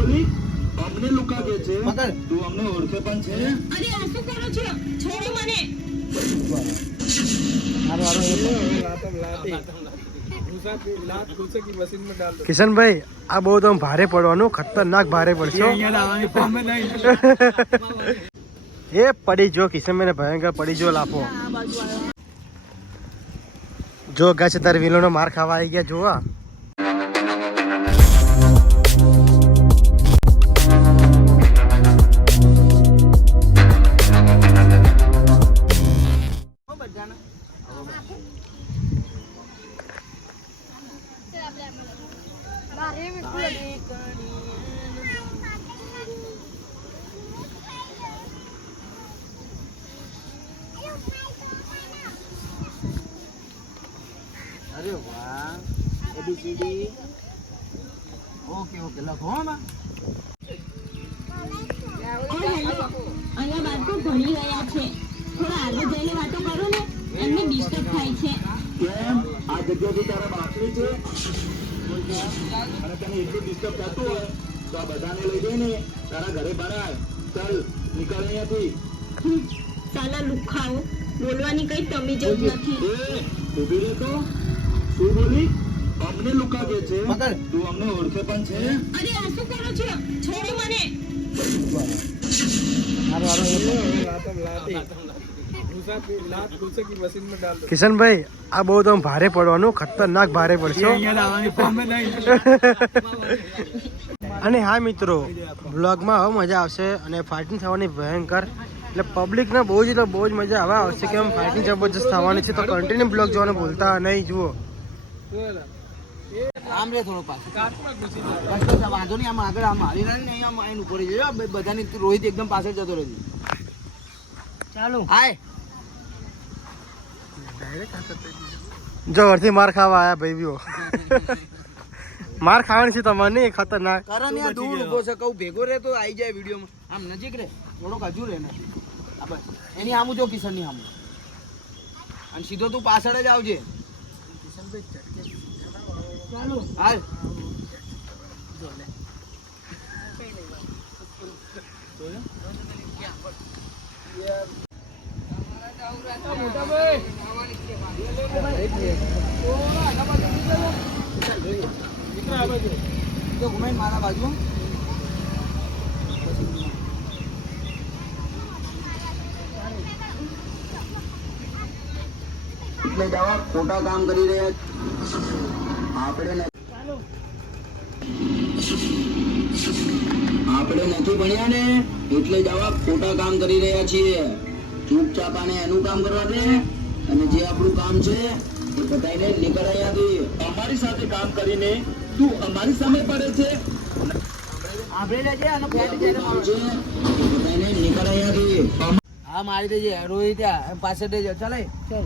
બોલી અમને લુકા કે છે તું અમને ઓળખે પણ છે અરે આ શું કરો છો છોડો મને કિશન ભાઈ આ બહુ તો ભારે પડવાનું ખતરનાક ભારે પડશે એ પડી જો કિશન ભાઈ ભયંકર પડી જો લાફો જો ગયા છે તારે વિલો નો માર ખાવા આવી ગયા જોવા अरे वाह ABCD ओके ओके लखो ना અહીંયા બાળકો ભણી રહ્યા છે થોડા આગળ જઈને વાતો કરો ને એમને ડિસ્ટર્બ થાય છે કેમ આ જગ્યાથી તારા બાપની છે અને તને એટલું ડિસ્ટર્બ થતું હોય તો આ બધાને લઈ જઈને તારા ઘરે ભરાય ચાલ નીકળ અહીંયાથી સાલા લુખાઓ બોલવાની કઈ તમીજ જ નથી ઉભી રહે તો શું બોલી અમને લુકા કે છે તું અમને ઓળખે પણ છે અરે આ શું કરો છો છોડો મને કિશન ભાઈ આ બહુ તો ભારે પડવાનું ખતરનાક ભારે પડશે અને હા મિત્રો બ્લોગમાં હવે મજા આવશે અને ફાઇટિંગ થવાની ભયંકર એટલે પબ્લિકને બહુ જ મજા હવે આવશે કે આમ ફાઇટિંગ જબરજસ્ત થવાની છે તો કન્ટિન્યુ બ્લોગ જોવાનું ભૂલતા નહીં જુઓ આમ રે થોડો પાછો બસ વાંધો નહીં આમ આગળ આમ હાલી નહીં નહીં આમ આઈને ઉપર જજો બધાની રોહિત એકદમ પાછળ જતો રહેજો ચાલો હાય જો અડધી માર ખાવા આયા ભાઈઓ માર ખાવાની છે તમારે ખતરનાક કરણ યાર દૂર ઉભો છે કહું ભેગો રહે તો આવી જાય વિડીયોમાં આમ નજીક રહે થોડોક હજુ રહે ને બસ એની આમું જો કિશનની આમું અને સીધો તું પાછળ જ આવજે ચાલો હાલ મારા બાજુ એટલે જવા ખોટા કામ કરી રહ્યા આપણે નથી ભણ્યા ને એટલે જવા ખોટા કામ કરી રહ્યા છીએ ચૂપચાપ આને એનું કામ કરવા દે અને જે આપણું કામ છે એ બતાવીને નીકળ અહીંયાથી અમારી સાથે કામ કરીને તું અમારી સામે પડે છે આપણે લેજે અને ફેટ જેને કામ છે એ બતાવીને નીકળ અહીંયાથી હા મારી દેજે રોહિત પાછળ દેજો ચાલે ચાલ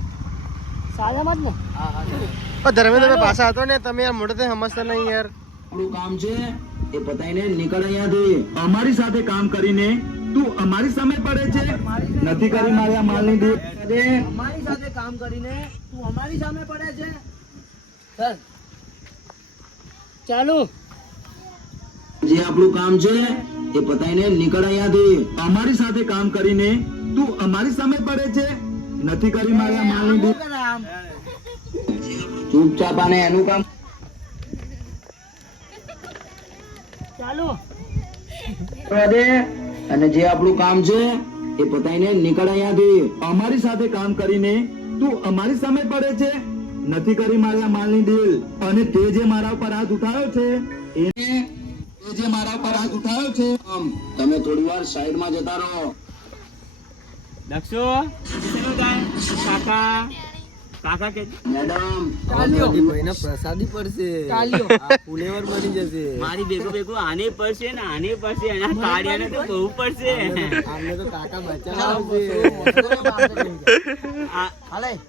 સાદામાં જ ને હા હા ધર્મેન્દ્ર તમે પાછા હતો ને તમે યાર મોઢે સમજતા નહીં યાર આપણું કામ છે એ પતાઈને નીકળ અહીંયાથી અમારી સાથે કામ કરીને તું અમારી સામે પડે છે નથી કરી મારા માલની ડીલ અમારી સાથે કામ કરીને તું અમારી સામે પડે છે ચાલ ચાલુ જે આપણું કામ છે એ પતાઈને નીકળ અહીંયાથી અમારી સાથે કામ કરીને તું અમારી સામે પડે છે નથી કરી મારા માલની ડીલ ચૂપચાપ આને એનું કામ ચાલુ અને જે આપણું કામ છે એ પતાઈને નીકળ અહીંયાથી અમારી સાથે કામ કરીને તું અમારી સામે પડે છે નથી કરી મારા માલની ડીલ અને તે જે મારા ઉપર હાથ ઉઠાવ્યો છે તમે થોડી વાર સાઈડમાં જતા રહો દક્ષો કાકા કાકા કે મેડમ પ્રસાદી પડશે ફુલેવર બની જશે મારી ભેગું આને પડશે ને આને પડશે અને આ કાળિયાને તો બહુ પડશે આમને તો કાકા બચાવશે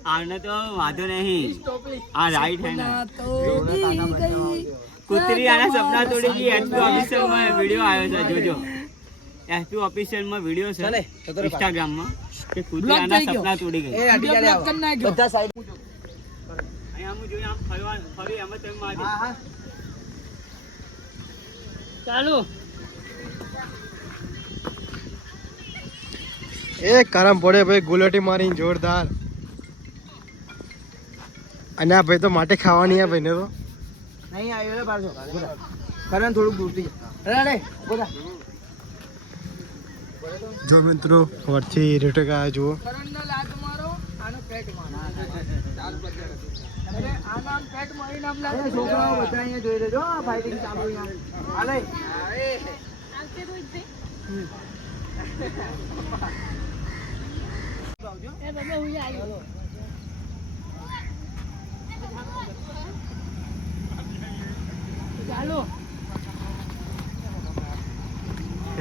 આને તો વાંધો નહીં આ રાઈટ હેન્ડ કુતરી આના સપના તોડી ગઈ એચપી ઓફિશિયલમાં વિડિયો આવ્યો છે જોજો એચપી ઓફિશિયલમાં વિડિયો છે ઇન્સ્ટાગ્રામમાં કે કુતરી આના સપના તોડી ગઈ બધા સાઈડ અહીંયા હું જોઈ આમ ફરી આમ તમે મારી ચાલો એ કરમ પડે ભાઈ, ગુલાટી મારીને જોરદાર. અને આ ભાઈ તો માટે ખાવાની આ ભાઈને તો નહીં આવ્યો રે પાછો કરણ થોડુંક દૂરથી રે બોલા જો મિત્રો વચ્ચે રેટક આ જુઓ. કરણનો લાત મારો આનો પેટ મારો અરે આ નામ પેટ મારી નામ લાગે છોકરાઓ બધા અહીંયા જોઈ લેજો ફાઇટિંગ ચાલુ અહીંયા હાલે ચાલો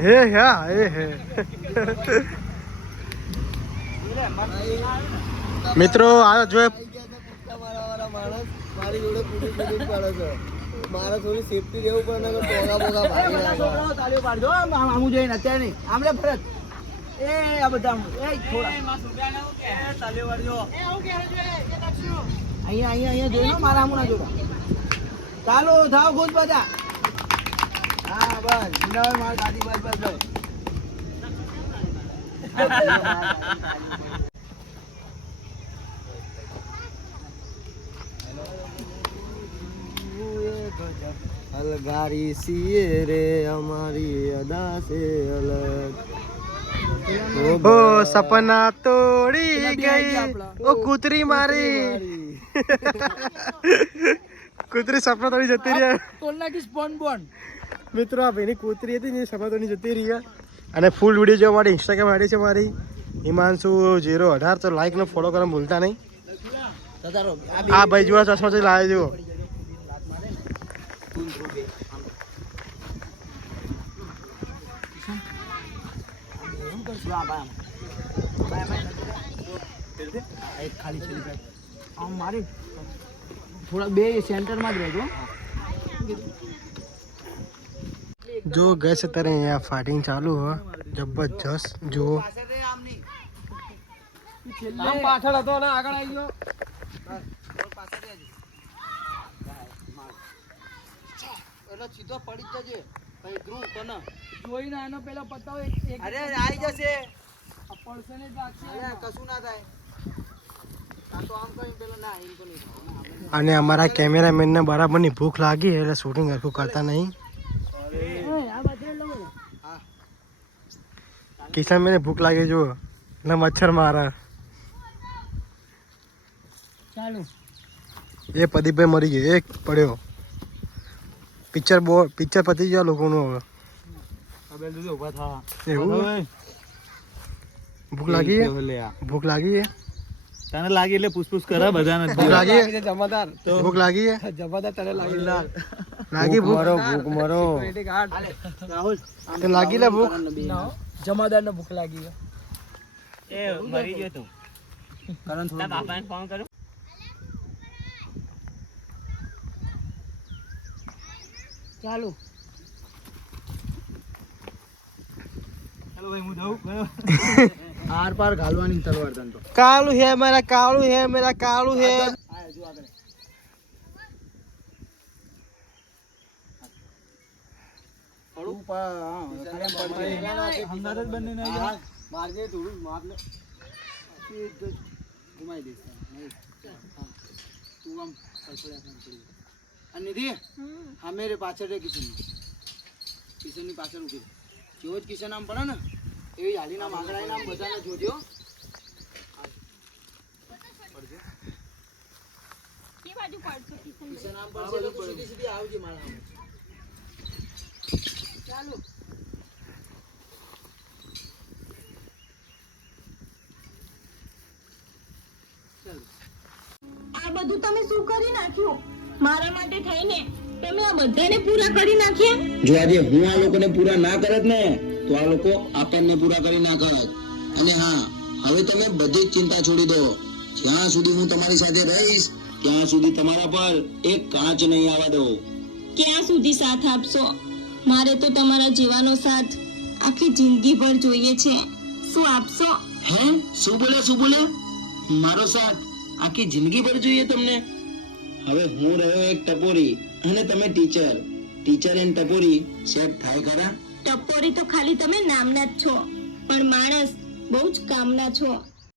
હે હા હે મિત્રો આ જો મારી જોડે કુડી પડે છે મારે થોડી સેફટી રહેવું પડે ને ટોગા બોગા ભાગી રહ્યા છોકરાઓ તાળીઓ પાડજો આમું જોઈને અત્યારે નહીં આમરે ફરત એ આ બધા એ થોડા તાળીઓ પાડજો અહીંયા જોઈ લો મારા આમું ના જોડા ચાલો થાવ ખુશ બધા હા બસ જીનાવે માર ગાડી બસ अलगारी सीए रे हमारी अदा से अलग ઓ સપના તોડી ગઈ ઓ કૂતરી મારી કૂતરી સપના તોડી જતી રહી તોલના કી સ્પોન બોન મિત્રો આ ભાઈની કૂતરી હતી ને સપના તોડી જતી રહી. અને ફૂલ વિડીયો જોવા માટે ઇન્સ્ટાગ્રામ આઈડી છે મારી હિમાંશુ018 તો લાઈક ને ફોલો કરવાનું ભૂલતા નહીં. આ ભાઈ જોવા ચશ્મા લાવે જુઓ. થોડા બે સેન્ટરમાં જ રહેજો જો ગેસ અત્યારે અહીંયા ફાઇટિંગ ચાલુ હોય જબરજસ્ત. જો પાછળ હતો ને આગળ આવી ગયો એટલે સીધો પડી જ જજે ભાઈ ધ્રુવ તને જોઈને એનો પેલા પતાવો અરે આવી જશે પડશે ને જ લાગશે અરે કશું ના થાય આ તો આમ કરીને પેલો ના એમ તો નહીં થાય. અને અમારા કેમેરામેનને બરાબરની ભૂખ લાગી એટલે શૂટિંગ હરખું કરતા નહીં. કિશન મને ભૂખ લાગી જો ને મચ્છર મારા. ચાલો એ પ્રદીપભાઈ મરી ગયો એક પડ્યો. પિક્ચર પતી ગયા લોકોનું હવે. એવું ભૂખ લાગી છે? ભૂખ લાગી છે? તને લાગી એટલે પૂછપૂછ કરે બધાને. ભૂખ લાગી છે? જમાદાર ભૂખ લાગી છે? જમાદાર તને લાગી લાગી ભૂખ? રાહુલ તો લાગી લે ભૂખ? જમાદાર ને ભૂખ લાગી એ મરી ગયો તું. કરણ તારા બાપાને ફોન કરો. ચાલો આર પાર ઘાલવાની તલવાર તન તો કાળું હે મેરા કાળું હે મેરા કાળું હે. મારજે થોડું માર લે ઘુમાઈ દઈશ તું આમ અને નિધિ હા મેરે પાછળ રે કિશનની પાછળ ઉભી જેવો જ કિશન આમ પડે ને એવી હાલીના માગડાઈ નામ બધાને જોજો કિશન આમ પડશે તો સીધી સીધી આવજે મારા ચાલો આ બધું તમે શું કરી નાખ્યું મારા માટે થઈને? તમે આ બધાને પૂરા કરી નાખ્યા. જો આજે હું આ લોકોને પૂરા ના કરત ને તો આ લોકો આપણને પૂરા કરી ના કરત. અને હા, હવે તમે બધી જ ચિંતા છોડી દો. જ્યાં સુધી હું તમારી સાથે રહીશ ત્યાં સુધી તમારા પર એક કાંચ નહીં આવવા દો. ક્યાં સુધી સાથ આપશો? મારે તો તમારા જીવાનો સાથ આખી જિંદગી ભર જોઈએ છે. શું આપશો? હે, શું બોલ્યા? મારો સાથ આખી જિંદગી ભર જોઈએ તમને? હવે હું રહ્યો એક ટપોરી અને તમે ટીચર એન્ડ ટપોરી સેટ થાય ખરા? ટપોરી તો ખાલી તમે નામના જ છો, પણ માણસ બહુ જ કામના છો.